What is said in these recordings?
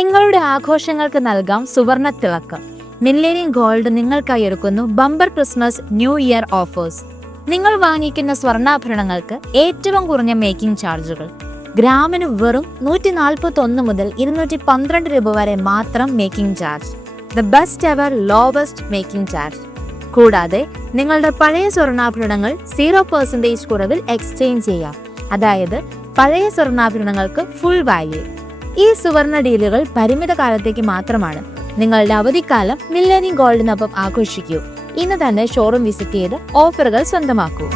നിങ്ങളുടെ ആഘോഷങ്ങൾക്ക് നൽകാം സുവർണ തിളക്കം. മില്ലേനിയം ഗോൾഡ് നിങ്ങൾക്കായി ഒരുക്കുന്നു bumper Christmas new year offers. നിങ്ങൾ വാങ്ങിക്കുന്ന സ്വർണ്ണാഭരണങ്ങൾക്ക് ഏറ്റവും കുറഞ്ഞ മേക്കിംഗ് ചാർജുകൾ. ഗ്രാമിന് വെറും 141 മുതൽ 212 രൂപ വരെ മാത്രം making charge. The best ever lowest making charge. കൂടാതെ നിങ്ങളുടെ പഴയ സ്വർണ്ണാഭരണങ്ങൾ 0% കുറവിൽ എക്സ്ചേഞ്ച് ചെയ്യാം. അതായത് പഴയ സ്വർണ്ണാഭരണങ്ങൾക്ക് ഫുൾ വാല്യൂ. ഈ സുവർണ ഡീലുകൾ പരിമിത കാലത്തേക്ക് മാത്രമാണ്. നിങ്ങളുടെ അവധിക്കാലം മില്ലേനിയം ഗോൾഡിനൊപ്പം ആഘോഷിക്കൂ. ഇന്ന് തന്നെ ഷോറൂം വിസിറ്റ് ചെയ്ത് ഓഫറുകൾ സ്വന്തമാക്കൂ.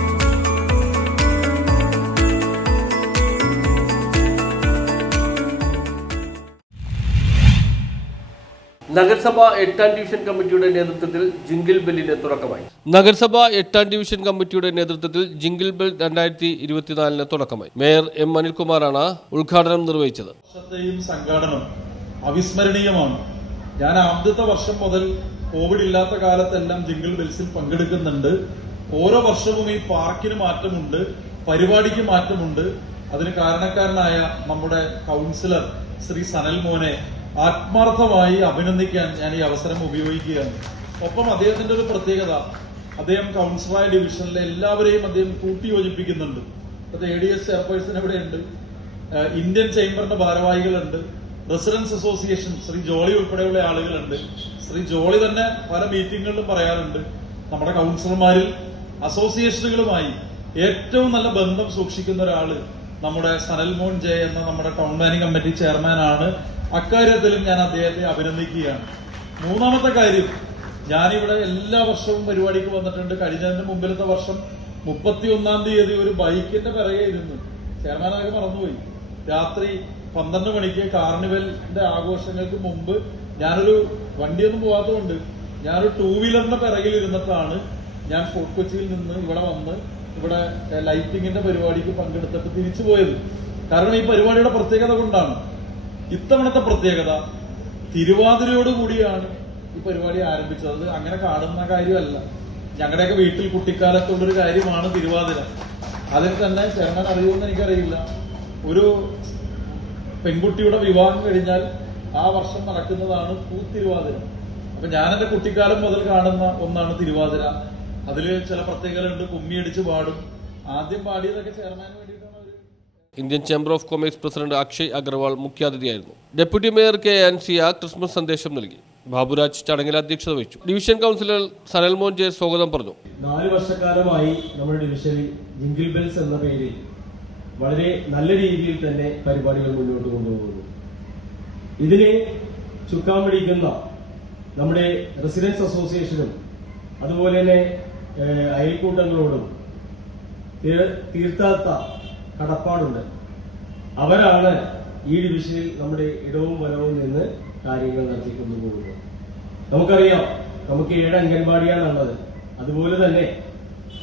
നഗരസഭ 8ാം ഡിവിഷൻ കമ്മിറ്റിയുടെ നേതൃത്വത്തിൽ ജിംഗിൾ ബെല്ലിന് തുടക്കമായി. നഗരസഭ 8ാം ഡിവിഷൻ കമ്മിറ്റിയുടെ നേതൃത്വത്തിൽ ജിംഗിൾ ബെൽ 2024 തുടക്കമായി. മേയർ എം അനിൽകുമാറാണ് ഉദ്ഘാടനം നിർവഹിച്ചത്. സംഘാടനം അവിസ്മരണീയമാണ്. ഞാൻ ആദ്യത്തെ വർഷം മുതൽ കോവിഡ് ഇല്ലാത്ത കാലത്തെല്ലാം ജിംഗിൾ ബെൽസിൽ പങ്കെടുക്കുന്നുണ്ട്. ഓരോ വർഷവും ഈ പാർക്കിന് മാറ്റമുണ്ട്, പരിപാടിക്ക് മാറ്റമുണ്ട്. അതിന് കാരണക്കാരനായ നമ്മുടെ കൗൺസിലർ ശ്രീ സനൽ മോനെ ആത്മാർത്ഥമായി അഭിനന്ദിക്കാൻ ഞാൻ ഈ അവസരം ഉപയോഗിക്കുകയാണ്. ഒപ്പം അദ്ദേഹത്തിന്റെ ഒരു പ്രത്യേകത, അദ്ദേഹം കൗൺസിലറായ ഡിവിഷനിലെ എല്ലാവരെയും അദ്ദേഹം കൂട്ടിയോജിപ്പിക്കുന്നുണ്ട്. അത് ADS ചെയർപേഴ്സൺ ഇവിടെയുണ്ട്, ഇന്ത്യൻ ചേംബറിന്റെ ഭാരവാഹികളുണ്ട്, റെസിഡൻസ് അസോസിയേഷൻ ശ്രീ ജോളി ഉൾപ്പെടെയുള്ള ആളുകളുണ്ട്. ശ്രീ ജോളി തന്നെ പല മീറ്റിങ്ങുകളിലും പറയാറുണ്ട്, നമ്മുടെ കൗൺസിലർമാരിൽ അസോസിയേഷനുകളുമായി ഏറ്റവും നല്ല ബന്ധം സൂക്ഷിക്കുന്ന ഒരാള് നമ്മുടെ സനൽ മോൻ ജെ എന്ന നമ്മുടെ ടൗൺ പ്ലാനിംഗ് കമ്മിറ്റി ചെയർമാനാണ്. അക്കാര്യത്തിലും ഞാൻ അദ്ദേഹത്തെ അഭിനന്ദിക്കുകയാണ്. മൂന്നാമത്തെ കാര്യം, ഞാനിവിടെ എല്ലാ വർഷവും പരിപാടിക്ക് വന്നിട്ടുണ്ട്. കഴിഞ്ഞതിന്റെ മുമ്പിലത്തെ വർഷം 31-ാം തീയതി ഒരു ബൈക്കിന്റെ പിറകെ ഇരുന്ന്, ചെയർമാനൊക്കെ മറന്നുപോയി, രാത്രി 12 മണിക്ക് കാർണിവലിന്റെ ആഘോഷങ്ങൾക്ക് മുമ്പ് ഞാനൊരു വണ്ടിയൊന്നും പോകാത്തതുകൊണ്ട് ഞാനൊരു 2 വീലറിന്റെ പിറകിൽ ഇരുന്നിട്ടാണ് ഞാൻ ഫോർട്ട് കൊച്ചിയിൽ നിന്ന് ഇവിടെ വന്ന് ഇവിടെ ലൈറ്റിങ്ങിന്റെ പരിപാടിക്ക് പങ്കെടുത്തിട്ട് തിരിച്ചു പോയത്. കാരണം ഈ പരിപാടിയുടെ പ്രത്യേകത കൊണ്ടാണ്. ഇത്തവണത്തെ പ്രത്യേകത, തിരുവാതിരയോടുകൂടിയാണ് ഈ പരിപാടി ആരംഭിച്ചത്. അത് അങ്ങനെ കാണുന്ന കാര്യമല്ല. ഞങ്ങളുടെയൊക്കെ വീട്ടിൽ കുട്ടിക്കാലത്തുള്ളൊരു കാര്യമാണ് തിരുവാതിര. അതിൽ തന്നെ ചെയർമാൻ അറിയുമെന്ന് എനിക്കറിയില്ല, ഒരു പെൺകുട്ടിയുടെ വിവാഹം കഴിഞ്ഞാൽ ആ വർഷം നടക്കുന്നതാണ് പൂത്തിരുവാതിര. അപ്പൊ ഞാൻ എന്റെ കുട്ടിക്കാലം മുതൽ കാണുന്ന ഒന്നാണ് തിരുവാതിര. അതിൽ ചില പ്രത്യേകതകളുണ്ട്. കുമ്മിയടിച്ച് പാടും. ആദ്യം പാടിയതൊക്കെ ചെയർമാന് വേണ്ടിയിട്ടാണ്. Indian chamber of commerce president Akshay Agarwal മുഖ്യാതിഥിയായിരുന്നു. Deputy mayor K Ansiya Christmas സന്ദേശം നൽകി. ബാബുരാജ് ചടങ്ങിൽ അധ്യക്ഷത വഹിച്ചു. ഡിവിഷൻ കൗൺസിലർ സനൽ മോൻ ജെ സ്വാഗതം പറഞ്ഞു. 4 വർഷക്കാലമായി നമ്മുടെ ഡിവിഷനിൽ ജിംഗിൾ ബെൽസ് എന്ന പേരിൽ വളരെ നല്ല രീതിയിൽ തന്നെ പരിപാടികൾ മുന്നോട്ട് കൊണ്ടുപോകുന്നു. ഇതിന് ചുക്കാൻ പിടിക്കുന്ന നമ്മുടെ റെസിഡൻസ് അസോസിയേഷനും അതുപോലെ തന്നെ അയൽക്കൂട്ടങ്ങളോടും തീർത്താത്ത കടപ്പാടുണ്ട്. അവരാണ് ഈ ഡിവിഷനിൽ നമ്മുടെ ഇടവും വലവും നിന്ന് കാര്യങ്ങൾ നടത്തിക്കൊണ്ടുപോകുന്നത്. നമുക്കറിയാം, നമുക്ക് 7 അംഗൻവാടിയാണുള്ളത്. അതുപോലെ തന്നെ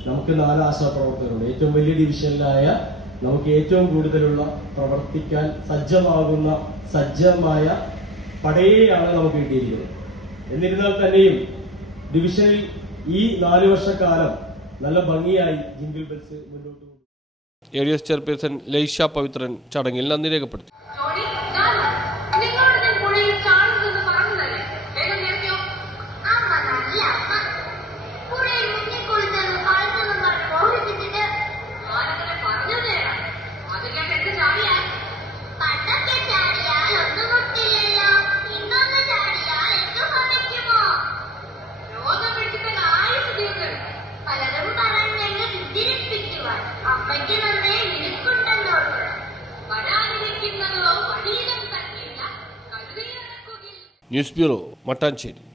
നമുക്ക് 4 ആശാപ്രവർത്തകരുണ്ട്. ഏറ്റവും വലിയ ഡിവിഷനിലായ നമുക്ക് ഏറ്റവും കൂടുതലുള്ള പ്രവർത്തിക്കാൻ സജ്ജമായ പടയെയാണ് നമുക്ക് കിട്ടിയിരിക്കുന്നത്. എന്നിരുന്നാൽ തന്നെയും ഡിവിഷനിൽ ഈ 4 വർഷക്കാലം നല്ല ഭംഗിയായി ജിംഗിൾ ബെൽസ് മുന്നോട്ട് പോകും. ADS ചെയർപേഴ്സൺ ലൈഷ പവിത്രൻ ചടങ്ങിൽ നന്ദി രേഖപ്പെടുത്തി. News bureau, Mattancherry.